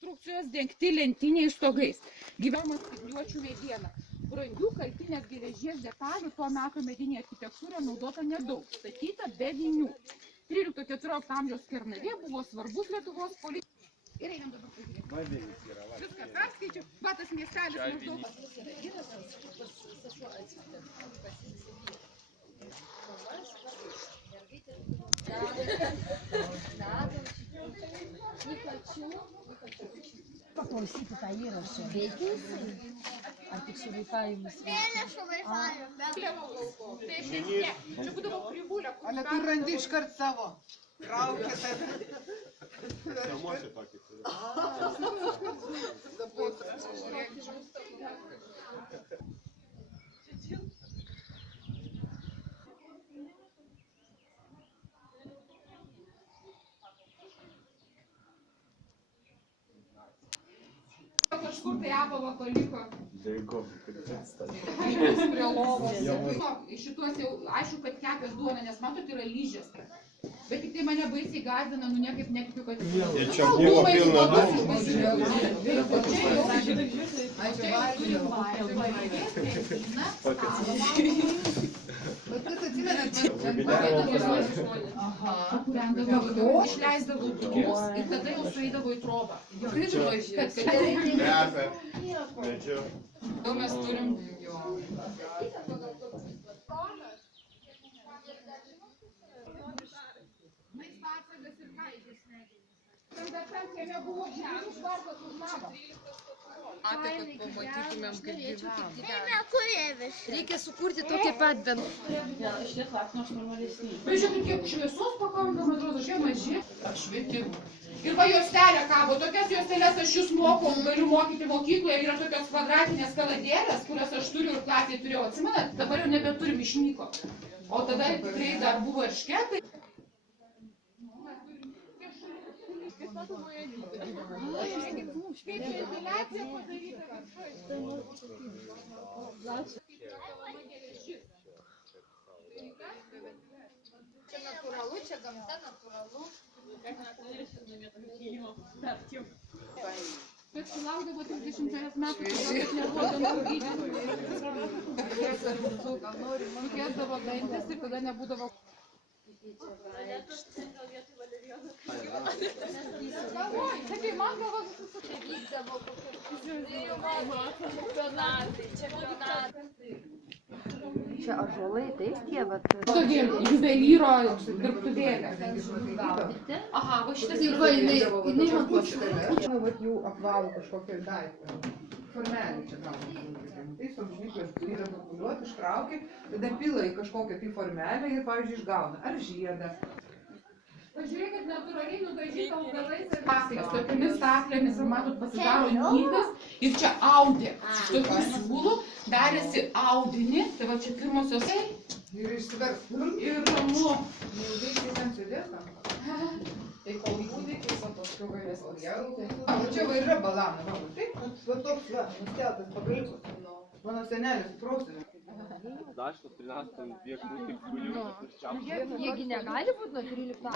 Konstrukcijos dengti lentiniais stogais. Gyvenamas spygliuočių mediena. Brangių kaltinės geležies detalių tuo metu medinėje architektūroje naudota nedaug. Statyta be vinių. 13-14 amžiaus Kernavė buvo svarbus Lietuvos politikas. Ir einam dabar pažiūrėti. Viską perskaičiu. Va tas miestelis maždaug. Paklausyti tą įrašą. Veikia jisai? Ar tik su vaikavimus veikia? Tai iš esmė. Čia būdavo krivulė. Ale tu randi iškart savo. Traukia tave. Emocija tokį turi. Kažkur tai apavą paliko. Dėgo, kad atstatė. Prie lovos. Šituos jau, aišku, kad kepės duona, nes matot, yra lyžės. Bet tik tai mane baisiai gąsdina, nu niekaip netikiu, kad... Ir čia buvo pilna dūmų. Bet kas atsimenat? Išleisdavau dukus ir tada jau sueidavo į trobą. Kvepia. Medžiu. Jau mes turim... Matė, kad pamatytumėm, kaip gyvenam. Reikia sukurti tokį pat bent. Pažiūrėkit, kiek šviesos pakankamai, atrodo, šie maži apšvietimų. Ir va juostelė kabo, tokias juostelės aš jūs mokau, galiu mokyti mokykloje, yra tokios kvadratinės kaladėlės, kurias aš turiu ir klasėje turėjau, atsimenat, dabar jau nebeturim, išnyko. O tada tikrai dar buvo ir šketai. Kaip ventiliacija padaryta Čia natūralu, čia gamta natūralu. Bet sulaukdavo 30 metų, kad nebuvo dantų gydytojų. Nukėsdavo dantis ir tada nebūdavo... Sakai, man galva Vykdavo čempionatai. Čia ąžuolai, taip tie vat. tokia juvelyro dirbtuvėlė. Aha, va šitas ir Jinai man paštelė. Vat jau apvalo kažkokią daiktą. Formelį čia gauna. Tai samžnykas yra pakuliuoti, ištraukia, tada pila į kažkokią tai formelę ir, pavyzdžiui, išgauna. Ar žiedą. Pažiūrėkit, natūraliai nudažyta augalais ir staklės. Tokiamis staklėmis, matot, pasidaro nykas ir čia audė. Iš tokių siūlų darėsi audinį, tai va čia pirmosios Ir išsivers. ir ramu. Neilgai kai ten sėdės tam. Tai kol įkūdikis, o paskui galės O čia va yra balana. Taip, va toks va, nusteltas pagaliukas. Mano senelis prosinė. Daštas 13 век, ну kaip guliukas ir čiapsas. Jiegi negali būti nuo 13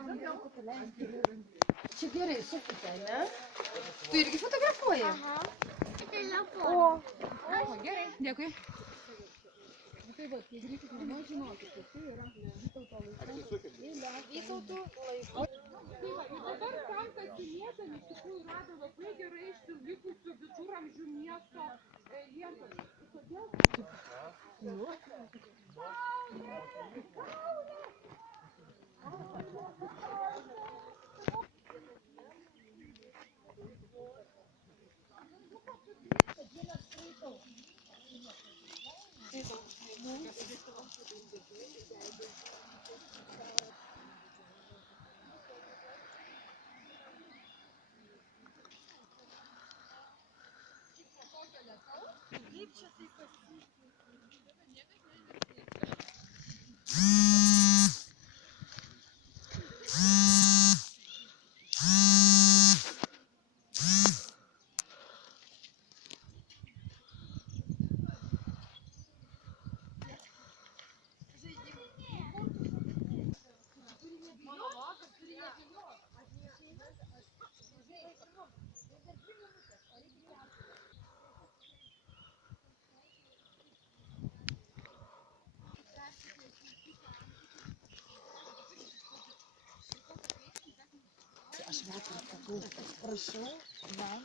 amžiaus. Čia gerai, sukite, ne? Tu irgi fotografuoji? O, Gerai, dėkui. tai va, kai grįžti namo, žinokit, kad tai yra Vytauto laikų. Tai va, ir dabar tam kasinėdami iš tikrųjų rado labai gerai išsilikusių viduramžių miesto lietuvų. Kodėl? Prašau, man